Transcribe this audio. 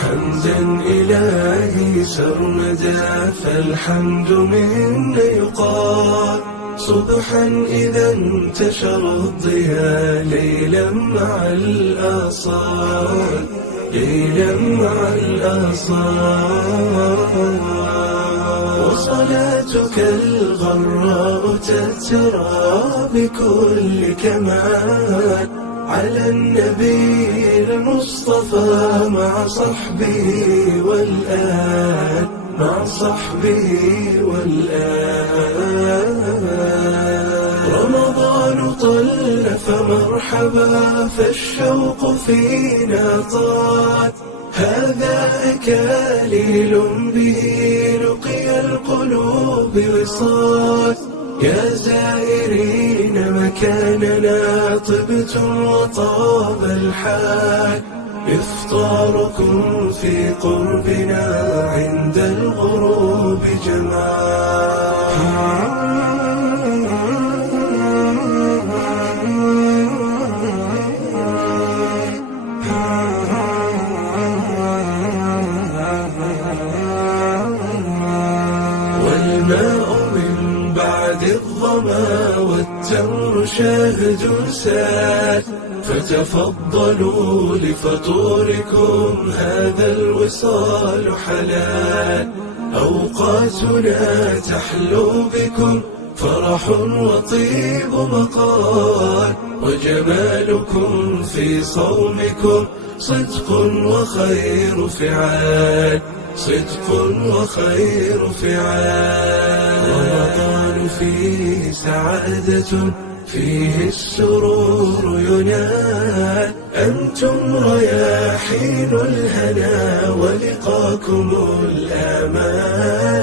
حمدا إلهي سرمدا فالحمد منا يقال صبحا إذا انتشر الضياء ليلا مع الآصال ليلا مع الآصال وصلاتك الغراء تترى بكل كمال على النبي المصطفى مع صحبه والآل مع صحبه والآل رمضان طل فمرحبا فالشوق فينا طال هذا أكاليل به لقي القلوب وصال يا زائرين مكاننا طبتم وطاب الحال إفطاركم في قربنا عند الغروب جمال والماء من بعد الظما والتمر شاهد ساد فتفضلوا لفطوركم هذا الوصال حلال أوقاتنا تحلو بكم فرح وطيب مقال وجمالكم في صومكم صدق وخير فعال صدق وخير فعال رمضان فيه سعادة فيه السرور ينال أنتم رياحين الهنا ولقاكم الآمال